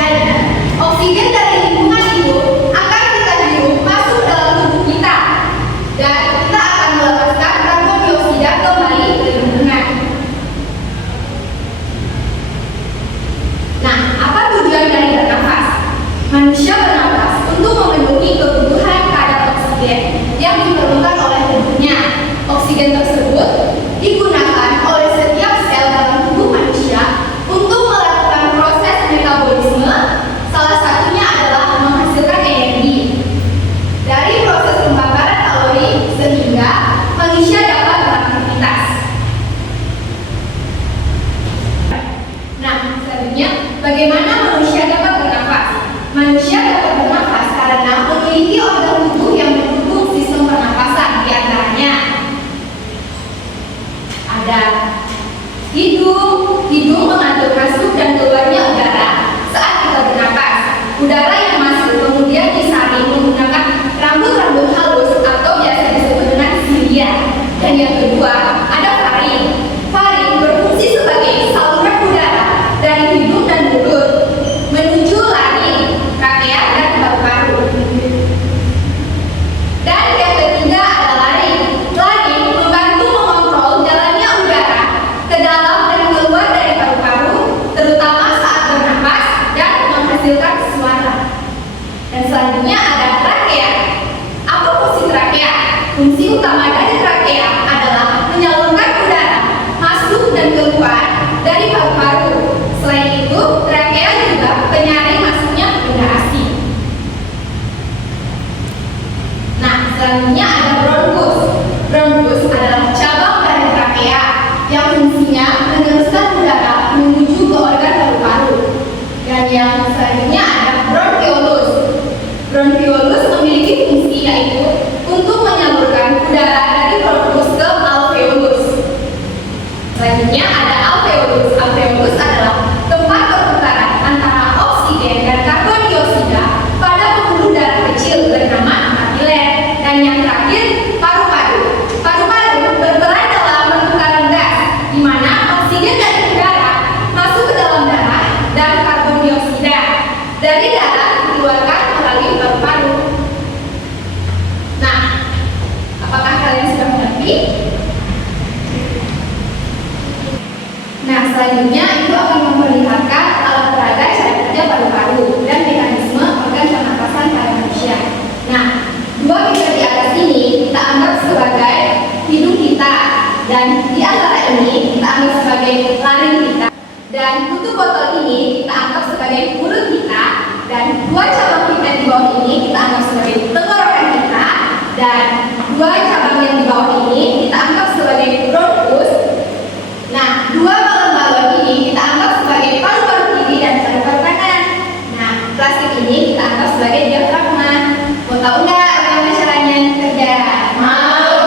Jadi, oksigen dari lingkungan itu akan kita hirup masuk dalam tubuh kita, dan kita akan melepaskan karbon dioksida kembali ke lingkungan. Nah, apa tujuan dari bernafas? Manusia bernafas untuk memenuhi kebutuhan kadar oksigen yang diperlukan oleh tubuhnya. Oksigen tersebut digunakan oleh setiap sel dalam tubuh manusia untuk melakukan proses metabolisme. Salah satunya adalah menghasilkan energi dari proses pembakaran kalori sehingga manusia dapat beraktivitas. Nah, selanjutnya bagaimana manusia dapat bernafas? Manusia dapat bernafas karena memiliki organ tubuh yang mendukung sistem pernapasan. Di antaranya ada hidung. Hidung mengatur masuk dan keluarnya udara saat kita bernafas. Udara yang masuk kemudian disaring menggunakan rambut-rambut halus atau biasa disebut dengan silia. Dan yang kedua ada faring. Faring berfungsi sebagai saluran udara dari hidung dan mulut menuju laring, trakea, dan paru-paru. Dan yang ketiga ada laring. Laring membantu mengontrol jalannya udara ke dalam dan keluar dari paru-paru, terutama saat bernafas dan menghasilkan suara. Dan selanjutnya ada trakea. Apa fungsi trakea? Fungsi utama dari trakea adalah menyalurkan udara masuk dan keluar dari paru-paru. Selain itu, trakea juga penyaring masuknya benda asing. Nah, selanjutnya ada bronkus. Bronkus adalah cabang dari trakea yang fungsinya meneruskan udara menuju ke organ paru-paru. Dan yang selanjutnya ada bronkiolus. Bronkiolus memiliki fungsi yaitu untuk menyalurkan udara dari bronkus ke alveolus. Selanjutnya ada alveolus. Alveolus adalah tempat perputaran antara oksigen dan karbon dioksida pada pembuluh darah kecil bernama kapiler. Dan yang terakhir paru-paru. Paru-paru berperan dalam pertukaran gas, di mana oksigen dari udara masuk ke dalam darah dan karbon dioksida dari darah dikeluarkan melalui paru-paru. Nah, apakah kalian sudah mengerti? Nah, selanjutnya Ibu akan memperlihatkan alat peraga cara kerja paru-paru dan mekanisme organ pernapasan pada manusia. Nah, dua figure di atas ini kita anggap sebagai hidung kita, dan di antara ini kita anggap sebagai laring kita, dan tutup botol ini kita anggap sebagai mulut kita, dan dua cabang pipet di bawah ini kita anggap sebagai tenggorokan kita, dan dua cabang yang di bawah ini kita anggap sebagai bronkus. Nah, dua balon-balon ini kita anggap sebagai paru-paru kiri dan paru-paru kanan. Nah, plastik ini kita anggap sebagai diafragma. Mau tahu nggak bagaimana caranya kerja? Mau.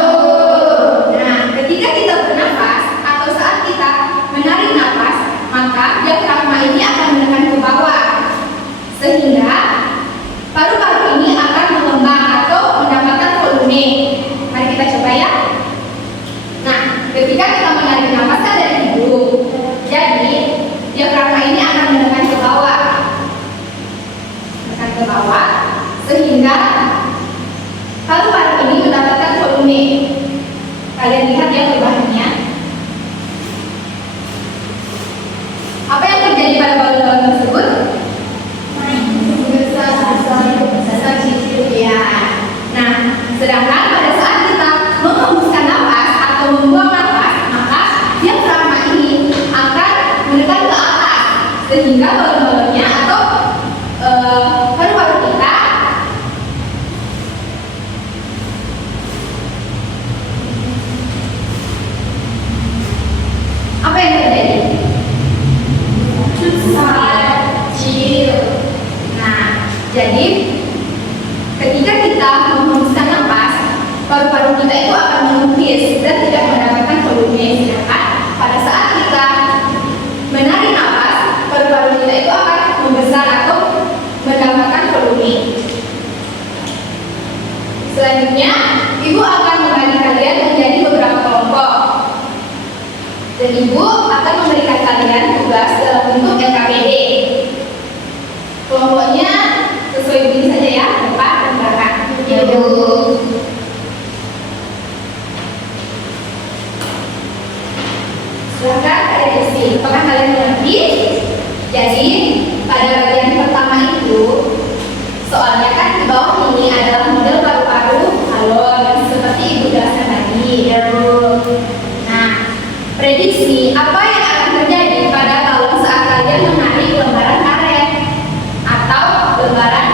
Nah, ketika kita bernafas atau saat kita menarik nafas, maka diafragma ini akan menekan ke bawah, sehingga paru-paru ini akan mengembang atau mendapatkan volume. Mari kita coba ya. Nah, ketika kita menarik nafas kan dari hidung, jadi diafragma ini akan menekan ke bawah, sehingga paru-paru ini mendapatkan volume. Kalian lihat ya perubahannya. Apa yang terjadi pada balon-balon tersebut? Besar kecil ya. Nah, sedangkan pada saat kita menghembuskan nafas atau membuang nafas, maka diafragma ini akan menekan ke atas, sehingga balon-balonnya atau paru-paru kita apa yang terjadi? Kecil. Nah, jadi ketika kita menghembuskan nafas, paru-paru kita itu akan menipis dan tidak mendapatkan volume. Sedangkan pada saat kita menarik nafas, paru-paru kita itu akan membesar atau mendapatkan volume. Selanjutnya, Ibu akan membagi kalian menjadi beberapa kelompok. Dan Ibu akan memberikan kalian tugas dalam bentuk LKPD. Kelompoknya sesuai bunyi saja ya, depan dan belakang. Ya, Bu. Silakan kalian isi. Apakah kalian mengerti? Jadi pada bagian pertama itu soalnya kan di bawah ini adalah model paru-paru balon seperti ibu jelaskan tadi. Ya, Bu. Nah, prediksi apa yang akan terjadi pada balon saat kalian menarik lembaran karet atau lembaran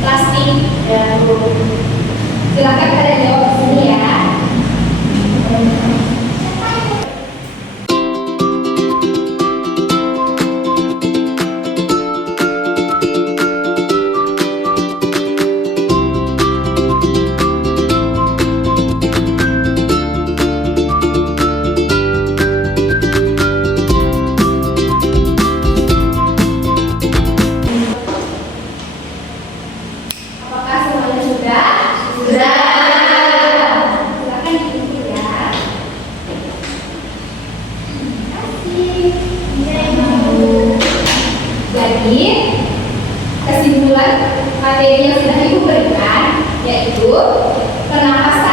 plastik? Ya, Bu. Silakan kalian jawab di sini ya. Apakah semuanya sudah? Sudah. Silakan diikuti ya. Terima kasih. Jadi kesimpulan materi yang sudah Ibu berikan yaitu pernapasan